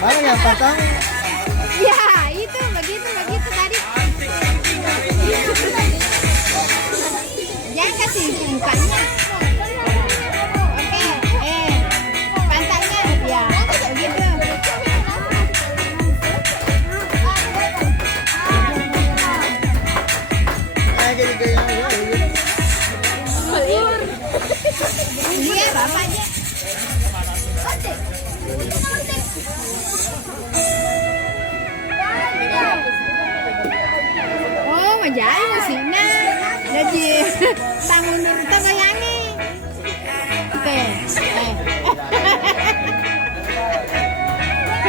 Mana yang pantang? Ya, itu begitu tadi. Jangan kasih umpannya. Oke, pantangnya ya, begitu. Iya, bapaknya. Oh, mà giải mà xịn á. Là gì?